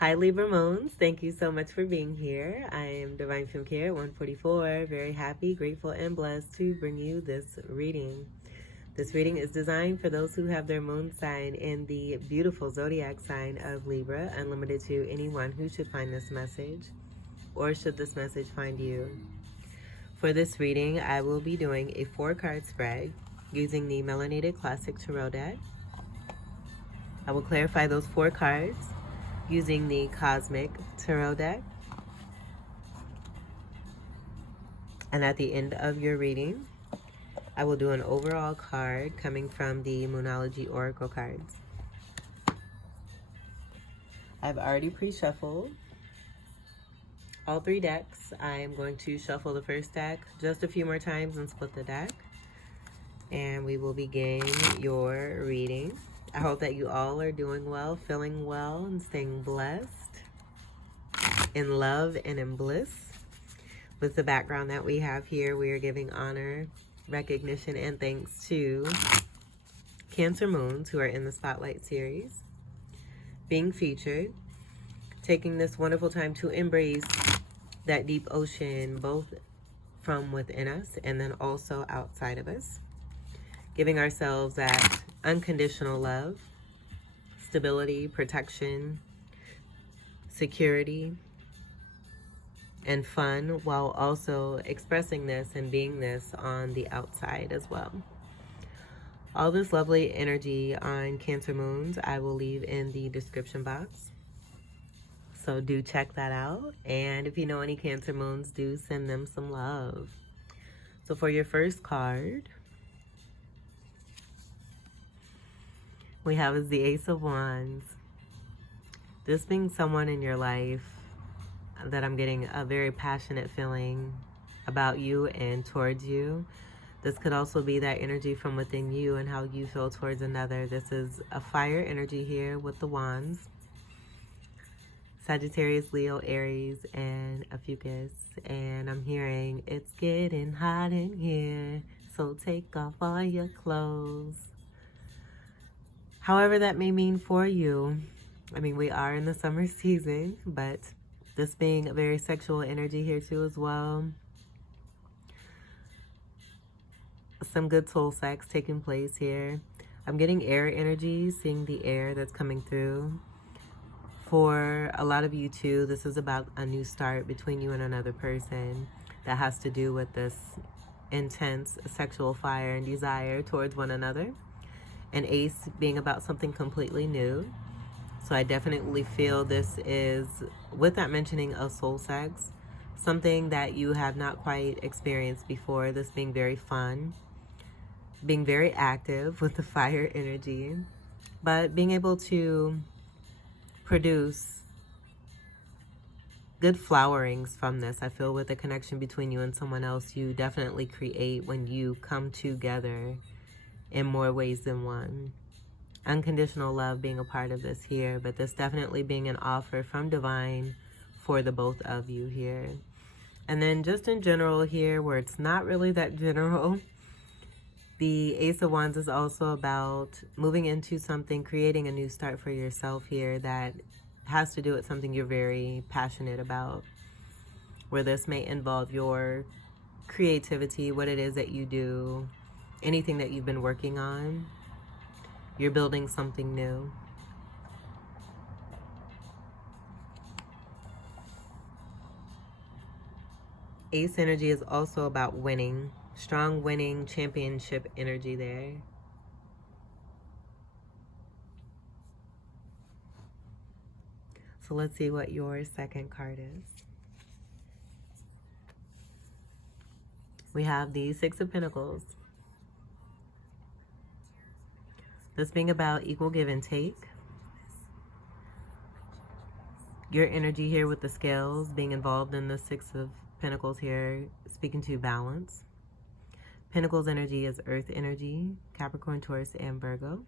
Hi Libra Moons, thank you so much for being here. I am Divine Femme Care at 144, very happy, grateful, and blessed to bring you this reading. This reading is designed for those who have their moon sign in the beautiful zodiac sign of Libra, unlimited to anyone who should find this message, or should this message find you. For this reading, I will be doing a 4-card spread using the Melanated Classic Tarot deck. I will clarify those 4 cards using the Cosmic Tarot deck. And at the end of your reading, I will do an overall card coming from the Moonology Oracle cards. I've already pre-shuffled all 3 decks. I am going to shuffle the first deck just a few more times and split the deck. And we will begin your reading. I hope that you all are doing well, feeling well, and staying blessed, in love and in bliss. With the background that we have here, we are giving honor, recognition, and thanks to Cancer Moons who are in the Spotlight series, being featured, taking this wonderful time to embrace that deep ocean, both from within us and then also outside of us, giving ourselves that unconditional love, stability, protection, security, and fun, while also expressing this and being this on the outside as well. All this lovely energy on Cancer Moons I will leave in the description box, so do check that out. And if you know any Cancer Moons, do send them some love. So for your first card, we have is the Ace of Wands. This being someone in your life that I'm getting a very passionate feeling about you and towards you. This could also be that energy from within you and how you feel towards another. This is a fire energy here with the wands. Sagittarius, Leo, Aries, and a Fucus. And I'm hearing, it's getting hot in here, so take off all your clothes. However that may mean for you. I mean, we are in the summer season, but this being a very sexual energy here too as well. Some good soul sex taking place here. I'm getting air energy, seeing the air that's coming through. For a lot of you too, this is about a new start between you and another person that has to do with this intense sexual fire and desire towards one another. And Ace being about something completely new. So I definitely feel this is, with that mentioning of soul sex, something that you have not quite experienced before. This being very fun, being very active with the fire energy, but being able to produce good flowerings from this. I feel with the connection between you and someone else, you definitely create when you come together in more ways than one. Unconditional love being a part of this here, but this definitely being an offer from Divine for the both of you here. And then just in general here, where it's not really that general, the Ace of Wands is also about moving into something, creating a new start for yourself here that has to do with something you're very passionate about, where this may involve your creativity, what it is that you do, anything that you've been working on. You're building something new. Ace energy is also about winning. Strong winning championship energy there. So let's see what your second card is. We have the Six of Pentacles. This being about equal give and take. Your energy here with the scales being involved in the Six of Pentacles here, speaking to balance. Pentacles energy is earth energy, Capricorn, Taurus, and Virgo.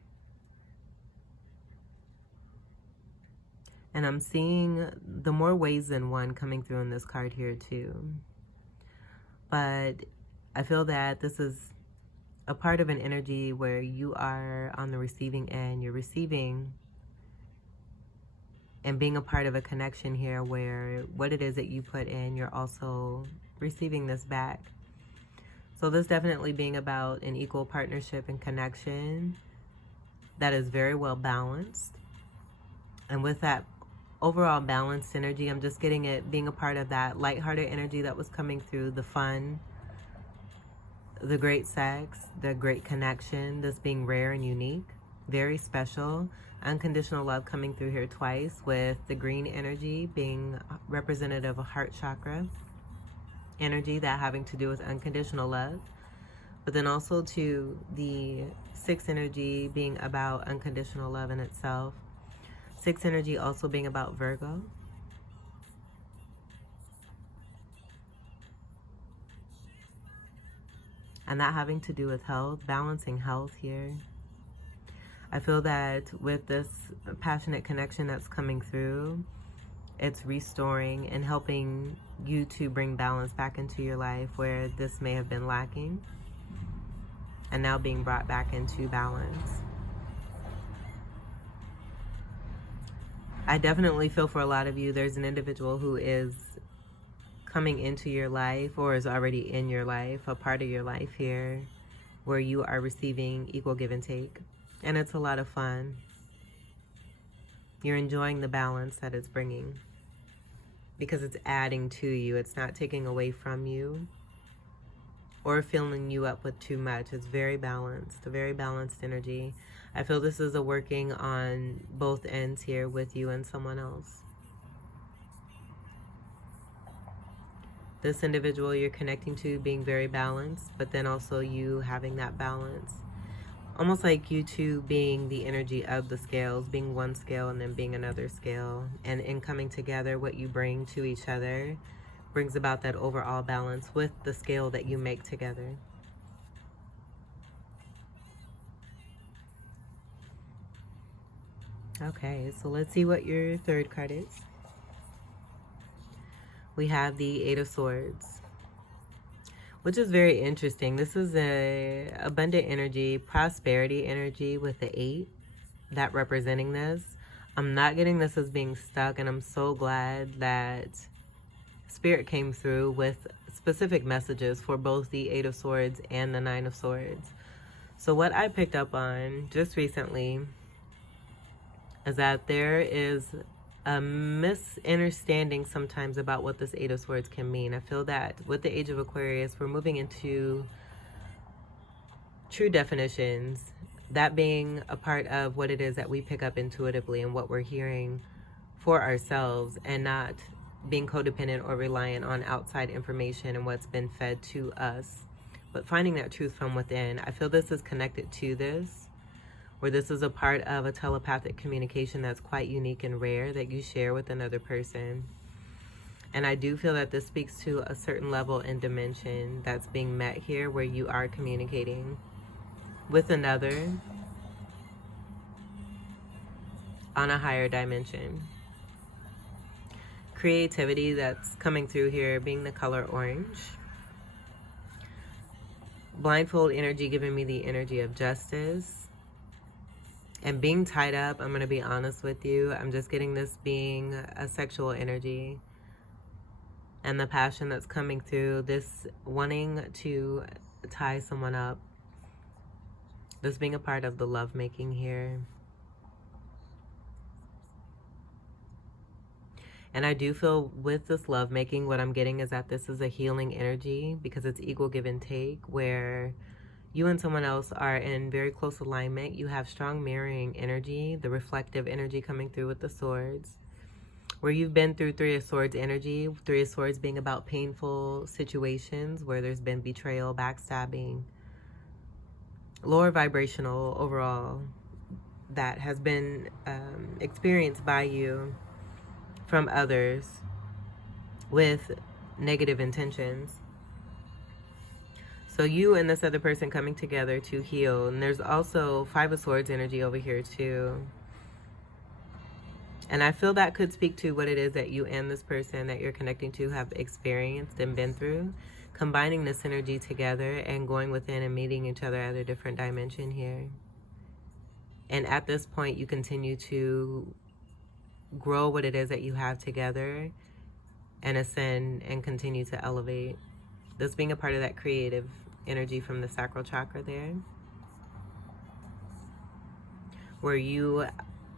And I'm seeing the more ways than one coming through in this card here too. But I feel that this is a part of an energy where you are on the receiving end. You're receiving and being a part of a connection here where what it is that you put in, you're also receiving this back. So this definitely being about an equal partnership and connection that is very well balanced. And with that overall balanced energy, I'm just getting it being a part of that lighthearted energy that was coming through, the fun, the great sex, the great connection, this being rare and unique, very special. Unconditional love coming through here twice, with the green energy being representative of heart chakra energy, that having to do with unconditional love. But then also to the 6 energy being about unconditional love in itself. 6 energy also being about Virgo. And that having to do with health, balancing health here. I feel that with this passionate connection that's coming through, it's restoring and helping you to bring balance back into your life where this may have been lacking, and now being brought back into balance. I definitely feel for a lot of you, there's an individual who is coming into your life or is already in your life, a part of your life here, where you are receiving equal give and take. And it's a lot of fun. You're enjoying the balance that it's bringing because it's adding to you. It's not taking away from you or filling you up with too much. It's very balanced, a very balanced energy. I feel this is a working on both ends here with you and someone else. This individual you're connecting to being very balanced, but then also you having that balance. Almost like you two being the energy of the scales, being one scale and then being another scale. And in coming together, what you bring to each other brings about that overall balance with the scale that you make together. Okay, so let's see what your third card is. We have the 8 of Swords, which is very interesting. This is a abundant energy, prosperity energy with the 8, that representing this. I'm not getting this as being stuck, and I'm so glad that Spirit came through with specific messages for both the 8 of Swords and the 9 of Swords. So what I picked up on just recently is that there is a misunderstanding sometimes about what this 8 of Swords can mean. I feel that with the Age of Aquarius, we're moving into true definitions, that being a part of what it is that we pick up intuitively and what we're hearing for ourselves, and not being codependent or reliant on outside information and what's been fed to us, but finding that truth from within. I feel this is connected to this, where this is a part of a telepathic communication that's quite unique and rare that you share with another person. And I do feel that this speaks to a certain level and dimension that's being met here, where you are communicating with another on a higher dimension. Creativity that's coming through here being the color orange. Blindfold energy giving me the energy of justice. And being tied up, I'm going to be honest with you, I'm just getting this being a sexual energy. And the passion that's coming through, this wanting to tie someone up. This being a part of the lovemaking here. And I do feel with this lovemaking, what I'm getting is that this is a healing energy, because it's equal give and take, where you and someone else are in very close alignment. You have strong mirroring energy, the reflective energy coming through with the swords. Where you've been through 3 of Swords energy, 3 of Swords being about painful situations where there's been betrayal, backstabbing, lower vibrational overall, that has been experienced by you from others with negative intentions. So you and this other person coming together to heal. And there's also 5 of Swords energy over here too. And I feel that could speak to what it is that you and this person that you're connecting to have experienced and been through. Combining this energy together and going within and meeting each other at a different dimension here. And at this point, you continue to grow what it is that you have together and ascend and continue to elevate. This being a part of that creative energy from the sacral chakra there, where you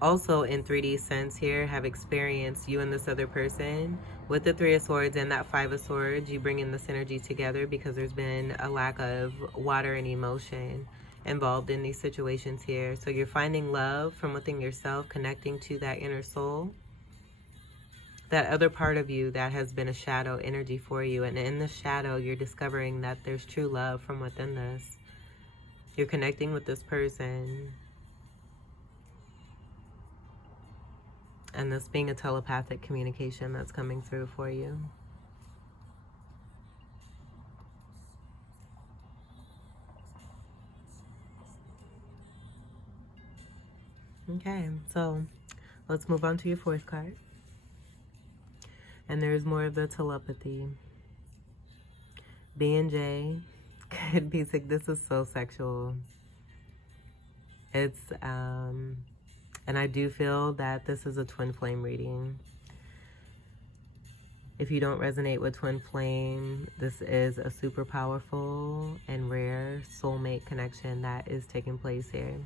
also in 3D sense here have experienced you and this other person with the 3 of Swords and that 5 of Swords. You bring in this energy together because there's been a lack of water and emotion involved in these situations here. So you're finding love from within yourself, connecting to that inner soul, that other part of you that has been a shadow energy for you. And in the shadow, you're discovering that there's true love from within this. You're connecting with this person. And this being a telepathic communication that's coming through for you. Okay, so let's move on to your 4th card. And there's more of the telepathy. B and J could be sick. This is so sexual. It's, and I do feel that this is a twin flame reading. If you don't resonate with twin flame, this is a super powerful and rare soulmate connection that is taking place here.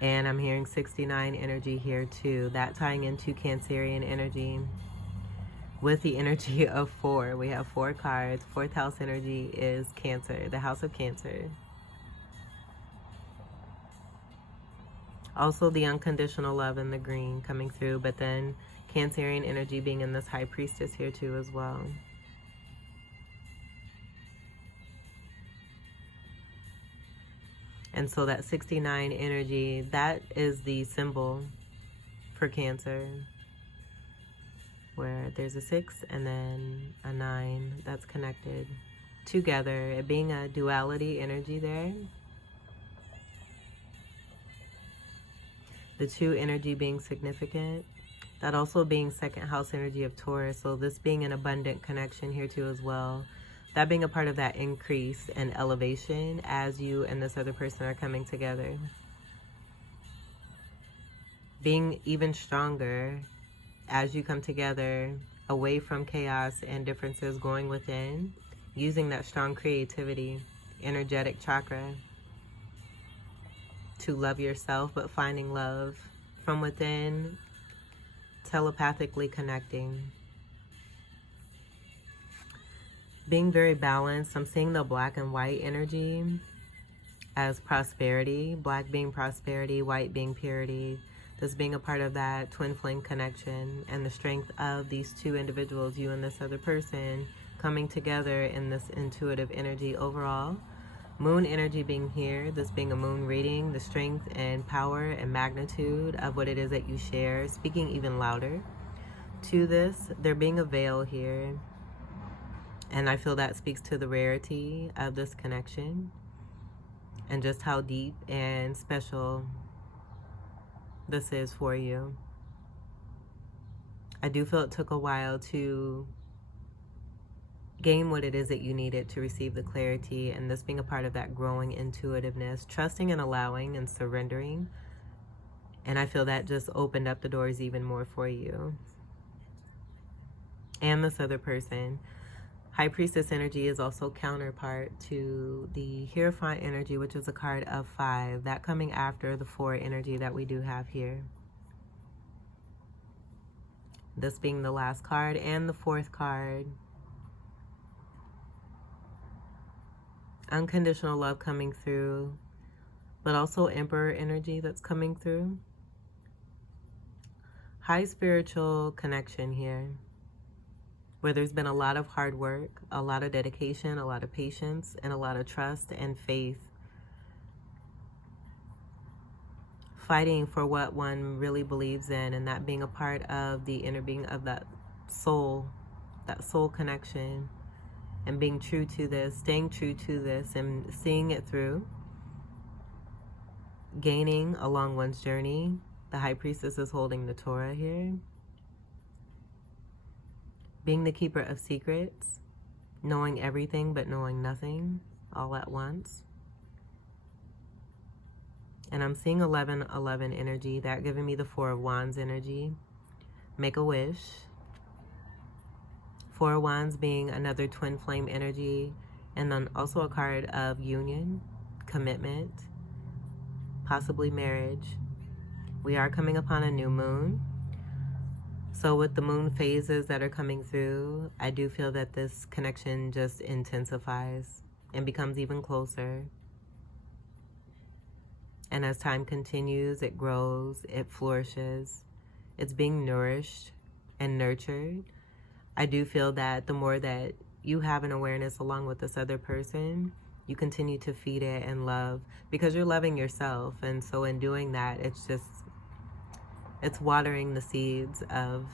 And I'm hearing 69 energy here too. That tying into Cancerian energy with the energy of 4. We have 4 cards. 4th house energy is Cancer, the house of Cancer. Also the unconditional love in the green coming through, but then Cancerian energy being in this High Priestess here too as well. And so that 69 energy, that is the symbol for Cancer, where there's a 6 and then a 9 that's connected together, it being a duality energy there. The 2 energy being significant, that also being 2nd house energy of Taurus. So this being an abundant connection here too as well. That being a part of that increase and elevation as you and this other person are coming together. Being even stronger as you come together, away from chaos and differences, going within, using that strong creativity, energetic chakra to love yourself, but finding love from within, telepathically connecting. Being very balanced. I'm seeing the black and white energy as prosperity. Black being prosperity, white being purity. This being a part of that twin flame connection and the strength of these 2 individuals, you and this other person, coming together in this intuitive energy overall. Moon energy being here, this being a moon reading, the strength and power and magnitude of what it is that you share, speaking even louder to this. There being a veil here. And I feel that speaks to the rarity of this connection and just how deep and special this is for you. I do feel it took a while to gain what it is that you needed to receive the clarity, and this being a part of that growing intuitiveness, trusting and allowing and surrendering. And I feel that just opened up the doors even more for you and this other person. High Priestess energy is also counterpart to the Hierophant energy, which is a card of 5. That coming after the 4 energy that we do have here. This being the last card and the 4th card. Unconditional love coming through, but also Emperor energy that's coming through. High spiritual connection here, where there's been a lot of hard work, a lot of dedication, a lot of patience, and a lot of trust and faith. Fighting for what one really believes in, and that being a part of the inner being of that soul connection, and being true to this, staying true to this, and seeing it through. Gaining along one's journey. The High Priestess is holding the Torah here. Being the keeper of secrets, knowing everything but knowing nothing all at once. And I'm seeing 1111 energy. That giving me the Four of Wands energy. Make a wish. Four of Wands being another twin flame energy. And then also a card of union, commitment, possibly marriage. We are coming upon a new moon. So with the moon phases that are coming through, I do feel that this connection just intensifies and becomes even closer. And as time continues, it grows, it flourishes, it's being nourished and nurtured. I do feel that the more that you have an awareness along with this other person, you continue to feed it and love, because you're loving yourself. And so in doing that, it's watering the seeds of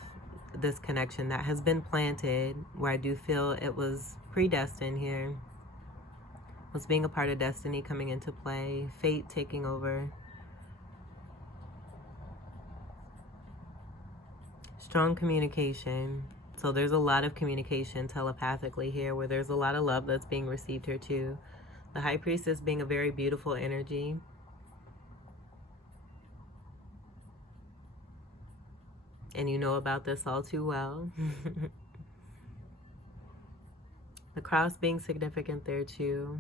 this connection that has been planted, where I do feel it was predestined here. Was being a part of destiny coming into play, fate taking over. Strong communication. So there's a lot of communication telepathically here, where there's a lot of love that's being received here too. The High Priestess being a very beautiful energy. And you know about this all too well. The Cross being significant there too.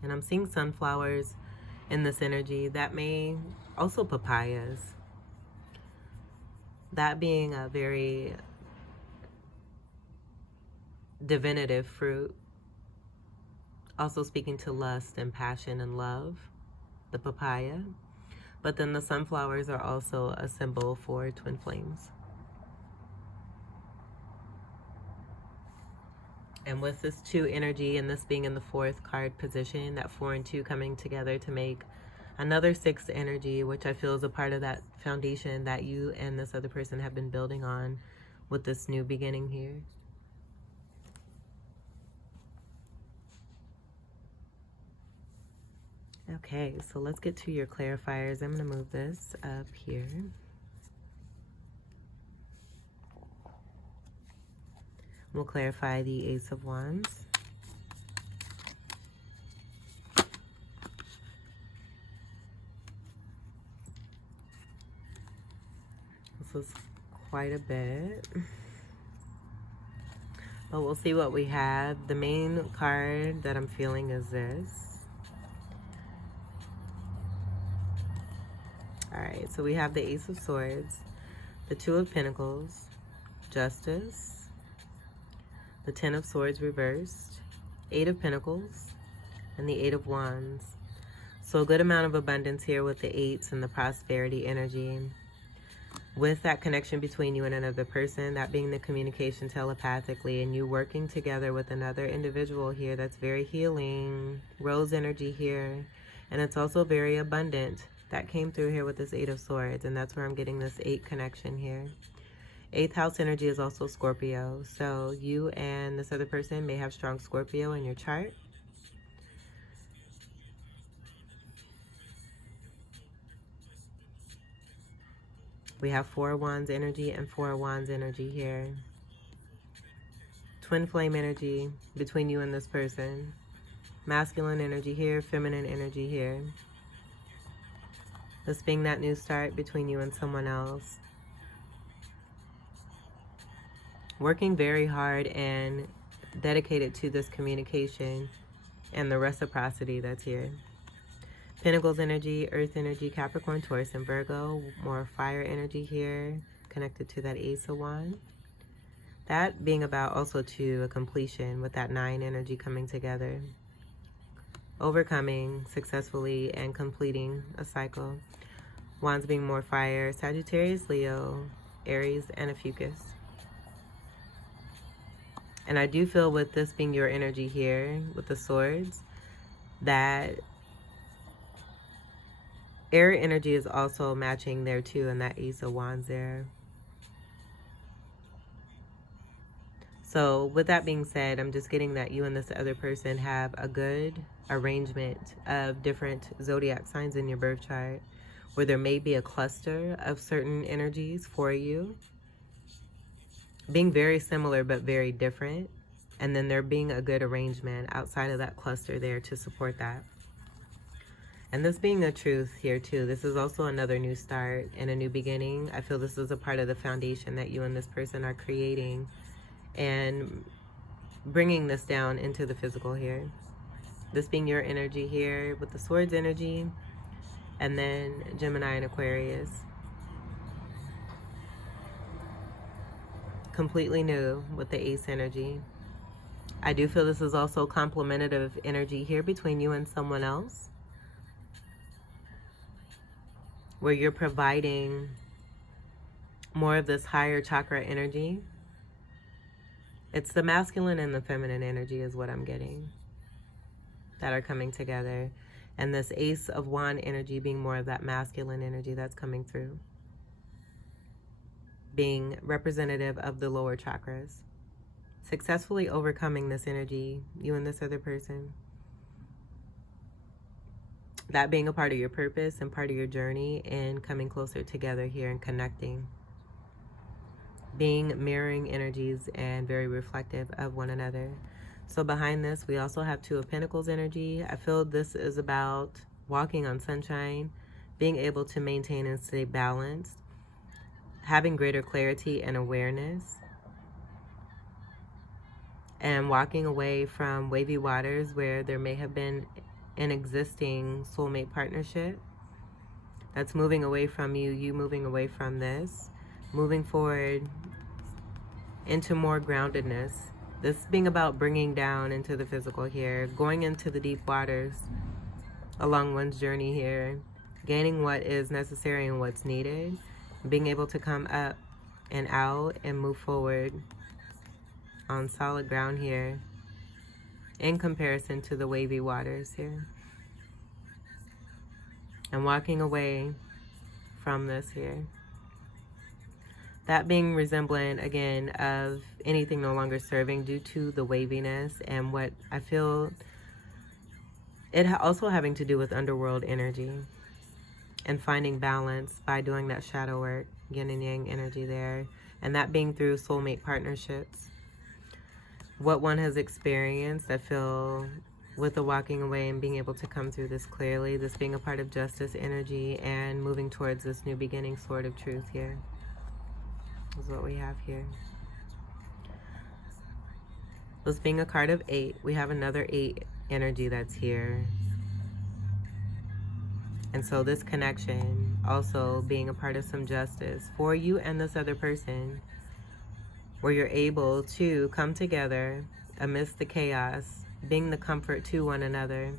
And I'm seeing sunflowers in this energy. That may also papayas. That being a very divinative fruit. Also speaking to lust and passion and love. The papaya. But then the sunflowers are also a symbol for twin flames. And with this 2 energy and this being in the 4th card position, that 4 and 2 coming together to make another 6 energy, which I feel is a part of that foundation that you and this other person have been building on with this new beginning here. Okay, so let's get to your clarifiers. I'm going to move this up here. We'll clarify the Ace of Wands. This is quite a bit. But we'll see what we have. The main card that I'm feeling is this. Alright, so we have the Ace of Swords, the 2 of Pentacles, Justice, the 10 of Swords reversed, 8 of Pentacles, and the 8 of Wands. So a good amount of abundance here with the 8s and the prosperity energy. With that connection between you and another person, that being the communication telepathically, and you working together with another individual here, that's very healing. Rose energy here. And it's also very abundant. That came through here with this 8 of Swords, and that's where I'm getting this 8 connection here. 8th house energy is also Scorpio. So you and this other person may have strong Scorpio in your chart. We have 4 of Wands energy and 4 of Wands energy here. Twin flame energy between you and this person. Masculine energy here, feminine energy here. This being that new start between you and someone else. Working very hard and dedicated to this communication and the reciprocity that's here. Pentacles energy, Earth energy, Capricorn, Taurus, and Virgo. More fire energy here, connected to that Ace of Wands. That being about also to a completion with that 9 energy coming together. Overcoming successfully and completing a cycle. Wands being more fire, Sagittarius, Leo, Aries, and a Fucus. And I do feel with this being your energy here, with the swords, that air energy is also matching there too, and that Ace of Wands there. So with that being said, I'm just getting that you and this other person have a good arrangement of different zodiac signs in your birth chart, where there may be a cluster of certain energies for you, being very similar but very different, and then there being a good arrangement outside of that cluster there to support that. And this being a truth here too, this is also another new start and a new beginning. I feel this is a part of the foundation that you and this person are creating and bringing this down into the physical here. This being your energy here with the Swords energy, and then Gemini and Aquarius. Completely new with the Ace energy. I do feel this is also complementative energy here between you and someone else, where you're providing more of this higher chakra energy. It's the masculine and the feminine energy is what I'm getting that are coming together. And this Ace of Wand energy being more of that masculine energy that's coming through, being representative of the lower chakras. Successfully overcoming this energy, you and this other person. That being a part of your purpose and part of your journey and coming closer together here and connecting. Being mirroring energies and very reflective of one another. So behind this, we also have Two of Pentacles energy. I feel this is about walking on sunshine, being able to maintain and stay balanced, having greater clarity and awareness, and walking away from wavy waters where there may have been an existing soulmate partnership that's moving away from you, you moving away from this, moving forward into more groundedness. This being about bringing down into the physical here, going into the deep waters along one's journey here, gaining what is necessary and what's needed, being able to come up and out and move forward on solid ground here in comparison to the wavy waters here. And walking away from this here. That being resemblant, again, of anything no longer serving due to the waviness and what I feel it also having to do with underworld energy and finding balance by doing that shadow work, yin and yang energy there, and that being through soulmate partnerships. What one has experienced, I feel, with the walking away and being able to come through this clearly, this being a part of justice energy and moving towards this new beginning, sword of truth here, is what we have here. This being a card of 8, we have another 8 energy that's here. And so this connection also being a part of some justice for you and this other person, where you're able to come together amidst the chaos, being the comfort to one another.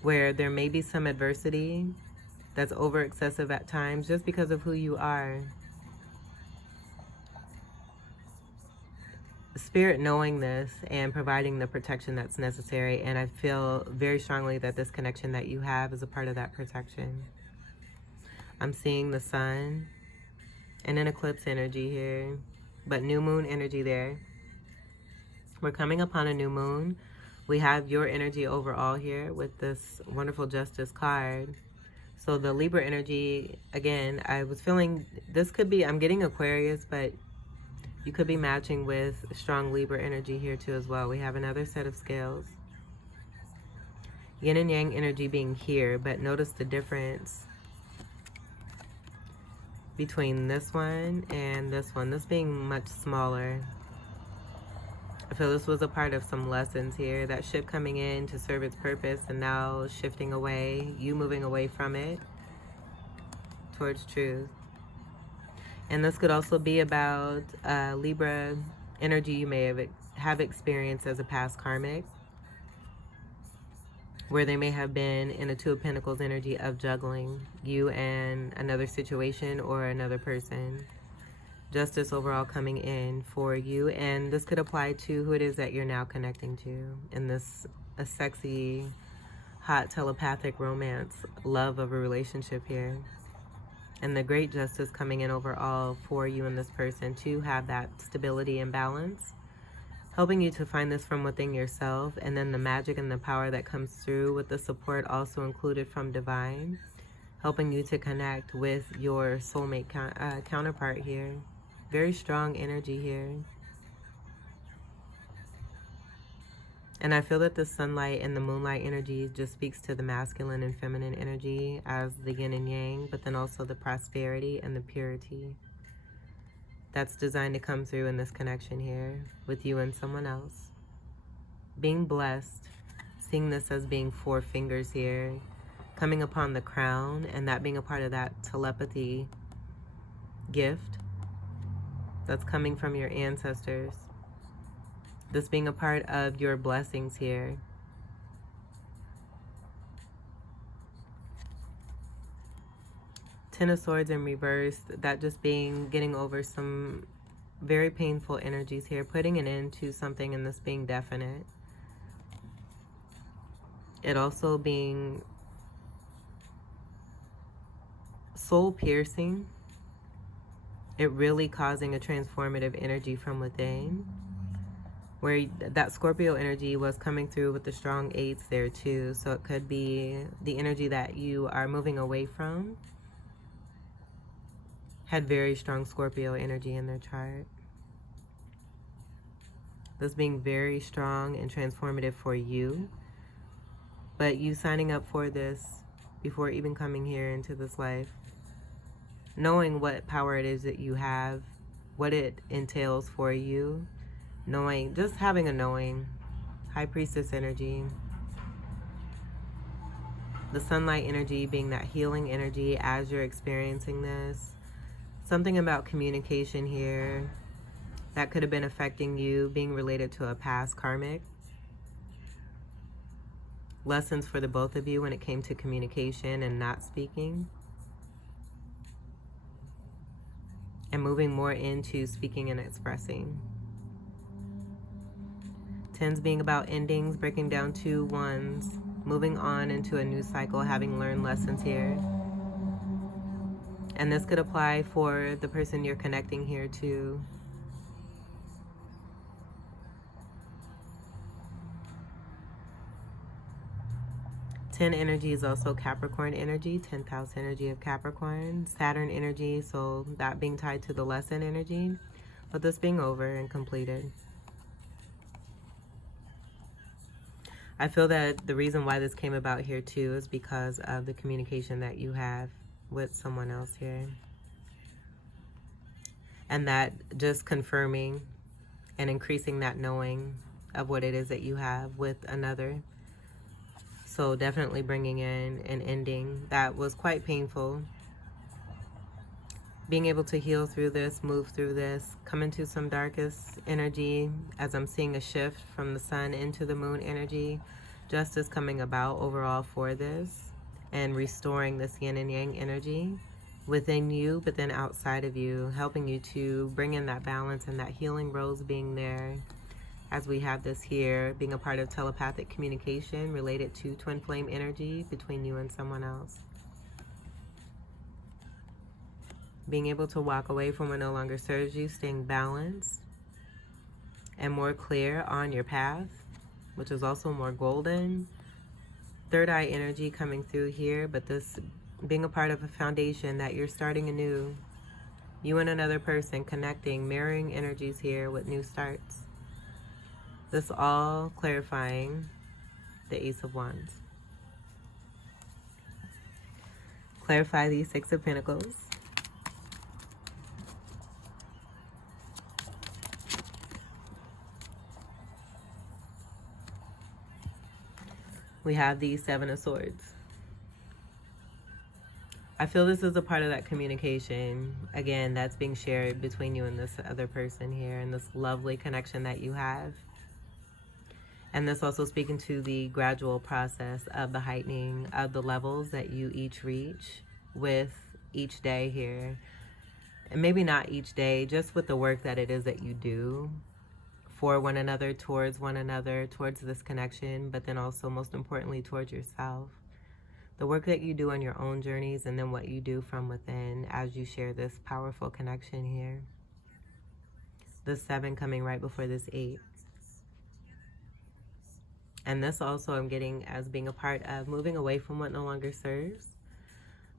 Where there may be some adversity that's over excessive at times just because of who you are. Spirit knowing this and providing the protection that's necessary, and I feel very strongly that this connection that you have is a part of that protection. I'm seeing the sun and an eclipse energy here, but new moon energy there. We're coming upon a new moon. We have your energy overall here with this wonderful justice card. So the Libra energy, again, I was feeling this could be, I'm getting Aquarius, but you could be matching with strong Libra energy here too as well. We have another set of scales. Yin and yang energy being here, but notice the difference between this one and this one. This being much smaller. I feel this was a part of some lessons here. That ship coming in to serve its purpose and now shifting away, you moving away from it towards truth. And this could also be about Libra energy you may have experienced as a past karmic, where they may have been in a Two of Pentacles energy of juggling you and another situation or another person. Justice overall coming in for you, and this could apply to who it is that you're now connecting to in this a sexy, hot, telepathic romance, love of a relationship here. And the great justice coming in overall for you and this person to have that stability and balance, helping you to find this from within yourself, and then the magic and the power that comes through with the support also included from divine, helping you to connect with your soulmate counterpart here. Very strong energy here. And I feel that the sunlight and the moonlight energy just speaks to the masculine and feminine energy as the yin and yang, but then also the prosperity and the purity that's designed to come through in this connection here with you and someone else. Being blessed, seeing this as being 4 fingers here, coming upon the crown, and that being a part of that telepathy gift that's coming from your ancestors. This being a part of your blessings here. Ten of Swords in reverse, that just being getting over some very painful energies here, putting an end to something and this being definite. It also being soul piercing. It really causing a transformative energy from within, where that Scorpio energy was coming through with the strong 8s there too. So it could be the energy that you are moving away from had very strong Scorpio energy in their chart. This being very strong and transformative for you, but you signing up for this before even coming here into this life, knowing what power it is that you have, what it entails for you, knowing, just having a knowing. High Priestess energy. The sunlight energy being that healing energy as you're experiencing this. Something about communication here that could have been affecting you, being related to a past karmic. Lessons for the both of you when it came to communication and not speaking. And moving more into speaking and expressing. 10s being about endings, breaking down to 1s, moving on into a new cycle, having learned lessons here. And this could apply for the person you're connecting here to. Ten energy is also Capricorn energy, 10th house energy of Capricorn, Saturn energy, so that being tied to the lesson energy, but this being over and completed. I feel that the reason why this came about here too is because of the communication that you have with someone else here. And that just confirming and increasing that knowing of what it is that you have with another. So definitely bringing in an ending that was quite painful. Being able to heal through this, move through this, come into some darkest energy as I'm seeing a shift from the sun into the moon energy. Justice coming about overall for this and restoring this yin and yang energy within you, but then outside of you, helping you to bring in that balance and that healing rose being there. As we have this here, being a part of telepathic communication related to twin flame energy between you and someone else. Being able to walk away from what no longer serves you, staying balanced and more clear on your path, which is also more golden. Third eye energy coming through here, but this being a part of a foundation that you're starting anew. You and another person connecting, mirroring energies here with new starts. This all clarifying the Ace of Wands. Clarify the Six of Pentacles. We have the Seven of Swords. I feel this is a part of that communication, again, that's being shared between you and this other person here, and this lovely connection that you have. And this also speaking to the gradual process of the heightening of the levels that you each reach with each day here. And maybe not each day, just with the work that it is that you do for one another, towards this connection, but then also most importantly towards yourself. The work that you do on your own journeys, and then what you do from within as you share this powerful connection here. The 7 coming right before this 8. And this also I'm getting as being a part of moving away from what no longer serves.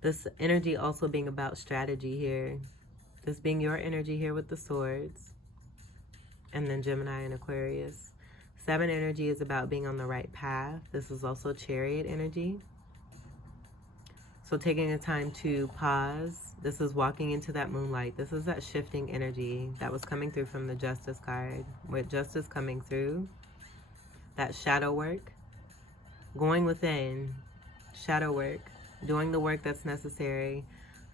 This energy also being about strategy here. This being your energy here with the swords. And then Gemini and Aquarius. 7 energy is about being on the right path. This is also Chariot energy. So taking the time to pause. This is walking into that moonlight. This is that shifting energy that was coming through from the Justice card. With Justice coming through, that shadow work, going within, shadow work, doing the work that's necessary,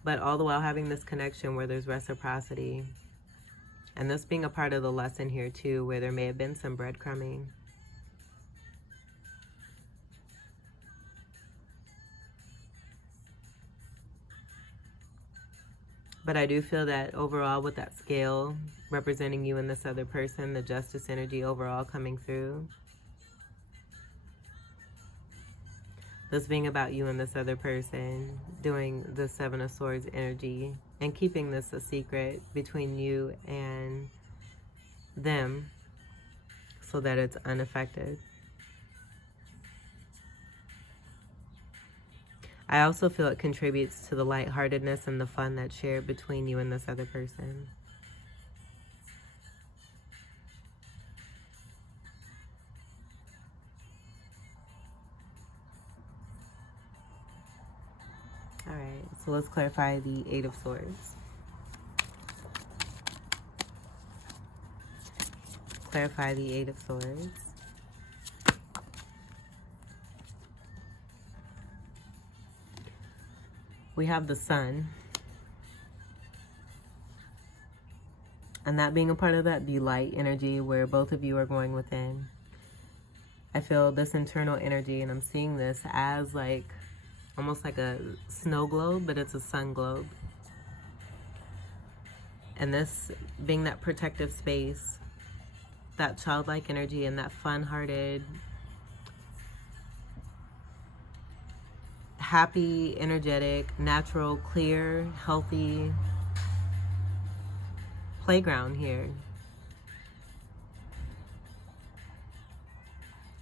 but all the while having this connection where there's reciprocity. And this being a part of the lesson here too, where there may have been some breadcrumbing. But I do feel that overall with that scale representing you and this other person, the Justice energy overall coming through. This being about you and this other person, doing the 7 of Swords energy and keeping this a secret between you and them so that it's unaffected. I also feel it contributes to the lightheartedness and the fun that's shared between you and this other person. All right, so let's clarify the 8 of Swords. Clarify the 8 of Swords. We have the Sun. And that being a part of that delight energy where both of you are going within. I feel this internal energy, and I'm seeing this as like almost like a snow globe, but it's a sun globe. And this being that protective space, that childlike energy and that fun-hearted, happy, energetic, natural, clear, healthy playground here.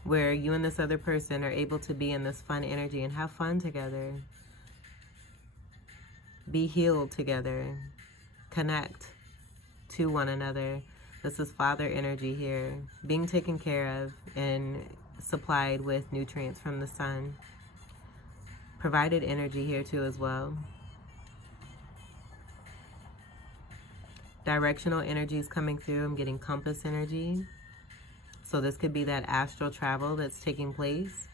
Where you and this other person are able to be in this fun energy and have fun together. Be healed together. Connect to one another. This is father energy here. Being taken care of and supplied with nutrients from the sun. Provided energy here too as well. Directional energy is coming through. I'm getting compass energy. So this could be that astral travel that's taking place.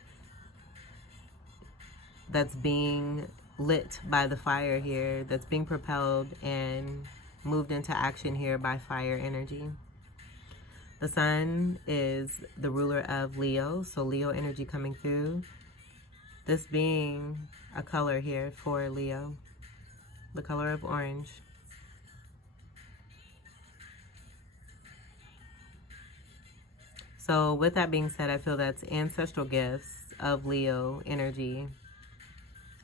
That's being lit by the fire here. That's being propelled and moved into action here by fire energy. The sun is the ruler of Leo. So Leo energy coming through. This being a color here for Leo. The color of orange. So with that being said, I feel that's ancestral gifts of Leo energy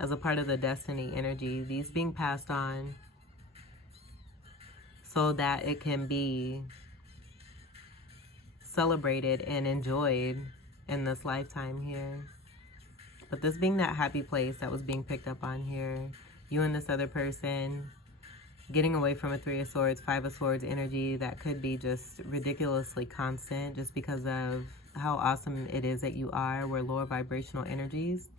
as a part of the destiny energy. These being passed on so that it can be celebrated and enjoyed in this lifetime here. But this being that happy place that was being picked up on here, you and this other person getting away from a 3 of Swords, 5 of Swords energy that could be just ridiculously constant just because of how awesome it is that you are. We're lower vibrational energies.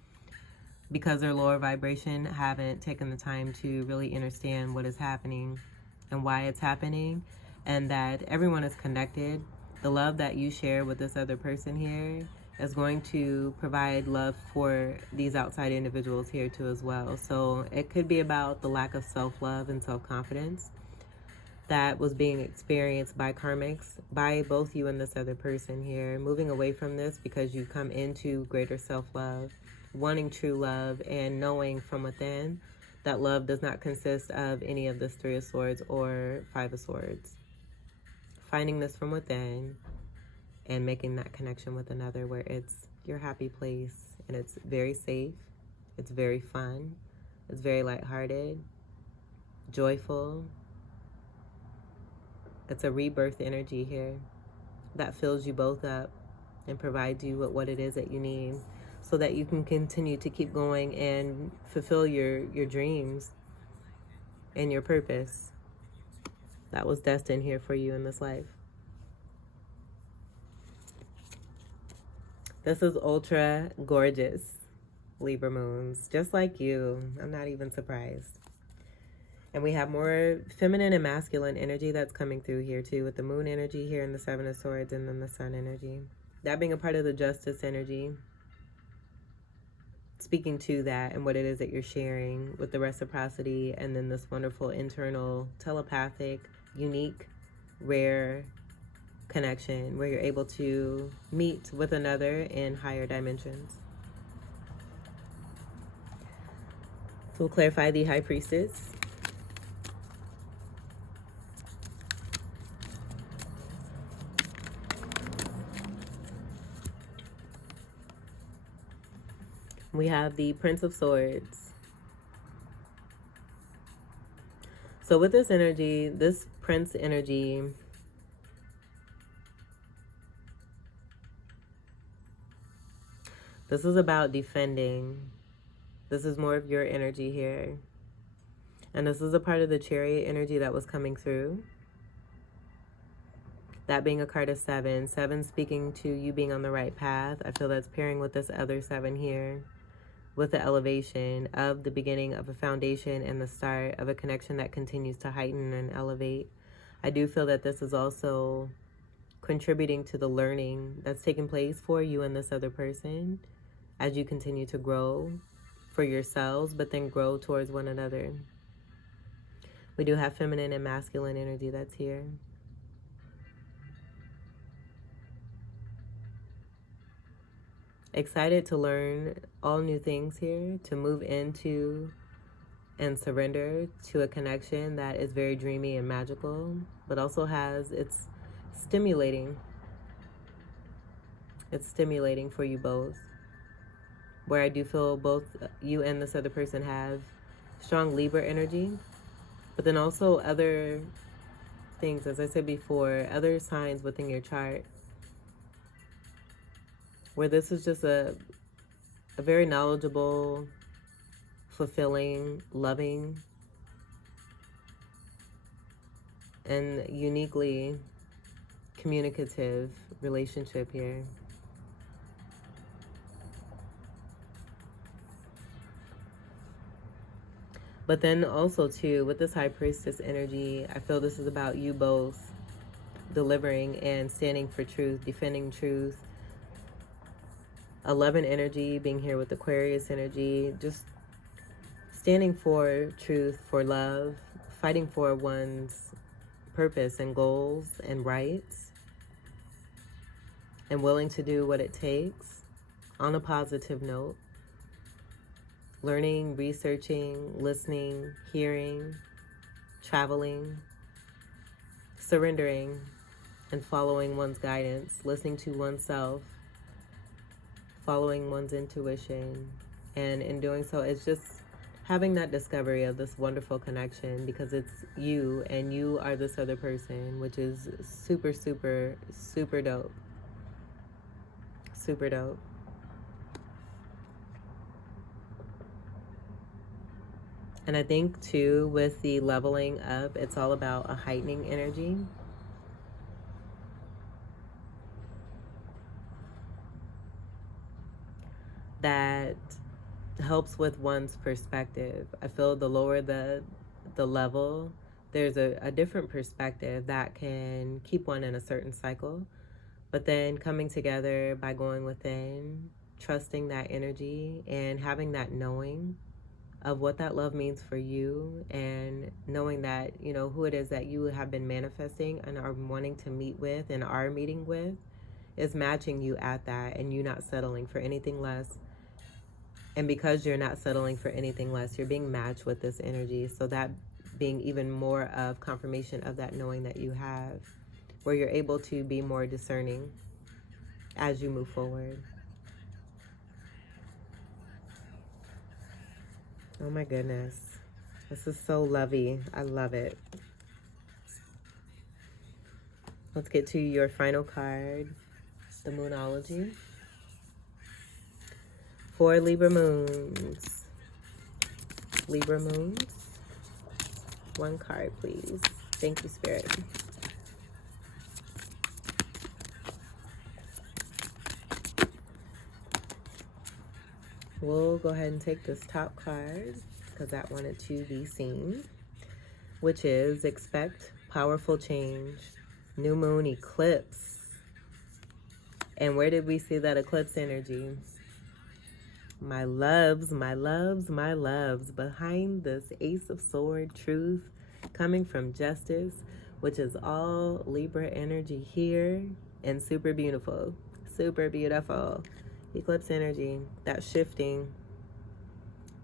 Because they're lower vibration, haven't taken the time to really understand what is happening and why it's happening, and that everyone is connected. The love that you share with this other person here is going to provide love for these outside individuals here too as well. So it could be about the lack of self-love and self-confidence that was being experienced by karmics, by both you and this other person here, moving away from this because you come into greater self-love, wanting true love, and knowing from within that love does not consist of any of this 3 of Swords or 5 of Swords. Finding this from within and making that connection with another where it's your happy place and it's very safe, it's very fun, it's very lighthearted, joyful. It's a rebirth energy here that fills you both up and provides you with what it is that you need so that you can continue to keep going and fulfill your dreams and your purpose that was destined here for you in this life. This is ultra gorgeous Libra moons, just like you. I'm not even surprised. And we have more feminine and masculine energy that's coming through here too, with the moon energy here and the Seven of Swords and then the sun energy. That being a part of the justice energy, speaking to that and what it is that you're sharing with the reciprocity, and then this wonderful internal telepathic, unique, rare connection where you're able to meet with another in higher dimensions. So we'll clarify the High Priestess. We have the Prince of Swords. So with this energy, this Prince energy, this is about defending. This is more of your energy here. And this is a part of the Chariot energy that was coming through. That being a card of 7. 7 speaking to you being on the right path. I feel that's pairing with this other 7 here, with the elevation of the beginning of a foundation and the start of a connection that continues to heighten and elevate. I do feel that this is also contributing to the learning that's taking place for you and this other person as you continue to grow for yourselves, but then grow towards one another. We do have feminine and masculine energy that's here. Excited to learn all new things here, to move into and surrender to a connection that is very dreamy and magical, but also it's stimulating. It's stimulating for you both, where I do feel both you and this other person have strong Libra energy, but then also other things, as I said before, other signs within your chart, where this is just a very knowledgeable, fulfilling, loving, and uniquely communicative relationship here. But then also too, with this High Priestess energy, I feel this is about you both delivering and standing for truth, defending truth. 11 energy being here with Aquarius energy, just standing for truth, for love, fighting for one's purpose and goals and rights, and willing to do what it takes on a positive note. Learning, researching, listening, hearing, traveling, surrendering, and following one's guidance, listening to oneself, following one's intuition. And in doing so, it's just having that discovery of this wonderful connection, because it's you and you are this other person, which is super, super, super dope. Super dope. And I think too, with the leveling up, it's all about a heightening energy. That helps with one's perspective. I feel the lower the level, there's a different perspective that can keep one in a certain cycle. But then coming together by going within, trusting that energy and having that knowing of what that love means for you, and knowing that, you know, who it is that you have been manifesting and are wanting to meet with and are meeting with is matching you at that, and you not settling for anything less. And because you're not settling for anything less, you're being matched with this energy. So that being even more of confirmation of that knowing that you have, where you're able to be more discerning as you move forward. Oh my goodness. This is so lovey. I love it. Let's get to your final card, the Moonology. For Libra moons. Libra moons. One card, please. Thank you, Spirit. we'll go ahead and take this top card because that wanted to be seen, which is expect powerful change, new moon eclipse. And where did we see that eclipse energy? My loves, my loves, my loves. Behind this Ace of Sword truth coming from Justice, which is all Libra energy here, and super beautiful. Super beautiful. Eclipse energy, that shifting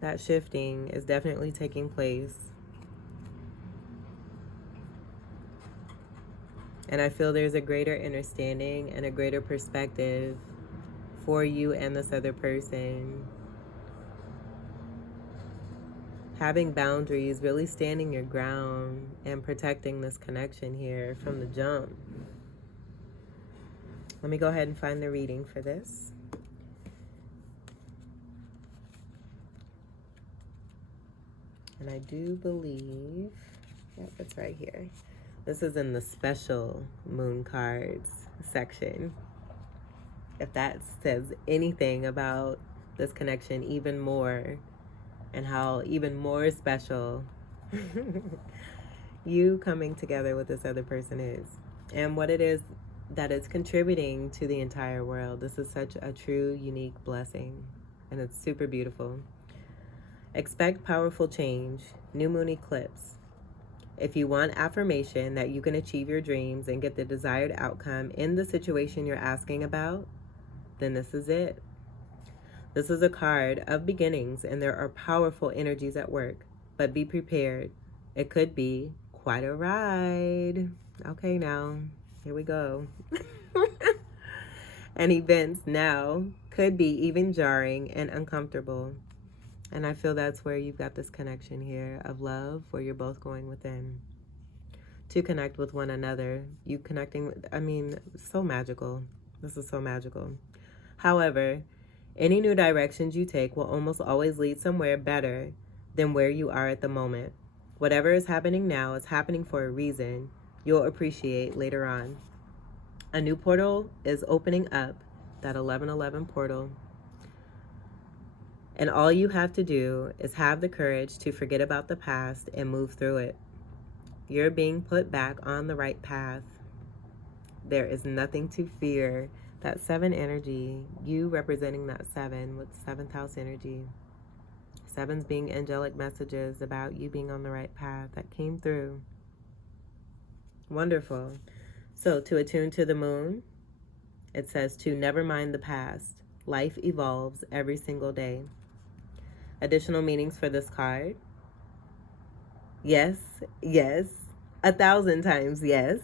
is definitely taking place. And I feel there's a greater understanding and a greater perspective for you and this other person. Having boundaries, really standing your ground and protecting this connection here from the jump. Let me go ahead and find the reading for this. And I do believe, yep, it's right here. This is in the special moon cards section. If that says anything about this connection even more, and how even more special you coming together with this other person is, and what it is that it's contributing to the entire world. This is such a true, unique blessing, and it's super beautiful. Expect powerful change, new moon eclipse. If you want affirmation that you can achieve your dreams and get the desired outcome in the situation you're asking about, then this is it. This is a card of beginnings, and there are powerful energies at work, but be prepared. It could be quite a ride. Okay, now, here we go. And events now could be even jarring and uncomfortable. And I feel that's where you've got this connection here of love, where you're both going within to connect with one another. You connecting with, I mean, so magical. This is so magical. However, any new directions you take will almost always lead somewhere better than where you are at the moment. Whatever is happening now is happening for a reason you'll appreciate later on. A new portal is opening up, that 1111 portal. And all you have to do is have the courage to forget about the past and move through it. You're being put back on the right path. There is nothing to fear. That 7 energy, you representing that 7 with 7th house energy. 7's being angelic messages about you being on the right path that came through. Wonderful. So to attune to the moon, it says to never mind the past. Life evolves every single day. Additional meanings for this card. Yes, yes, 1,000 times yes,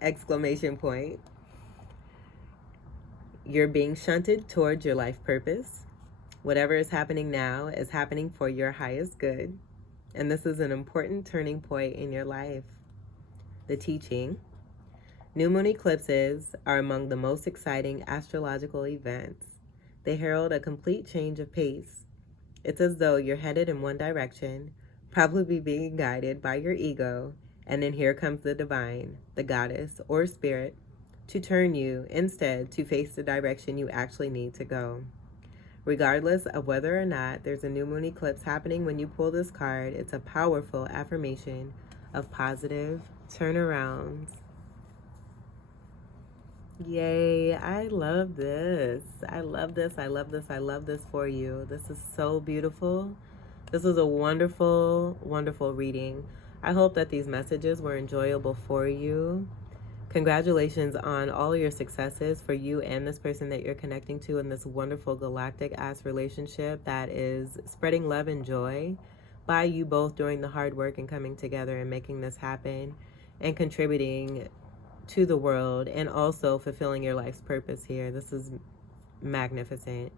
exclamation point. You're being shunted towards your life purpose. Whatever is happening now is happening for your highest good. And this is an important turning point in your life. The teaching. New moon eclipses are among the most exciting astrological events. They herald a complete change of pace. It's as though you're headed in one direction, probably being guided by your ego, and then here comes the divine, the goddess or spirit, to turn you instead to face the direction you actually need to go. Regardless of whether or not there's a new moon eclipse happening when you pull this card, it's a powerful affirmation of positive turnarounds. Yay, I love this. I love this. I love this. I love this for you. This is so beautiful. This was a wonderful, wonderful reading. I hope that these messages were enjoyable for you. Congratulations on all your successes for you and this person that you're connecting to in this wonderful galactic ass relationship that is spreading love and joy by you both doing the hard work and coming together and making this happen and contributing to the world and also fulfilling your life's purpose here. This is magnificent.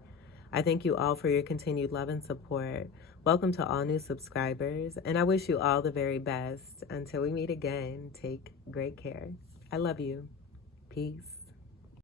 I thank you all for your continued love and support. Welcome to all new subscribers, and I wish you all the very best. Until we meet again, take great care. I love you. Peace.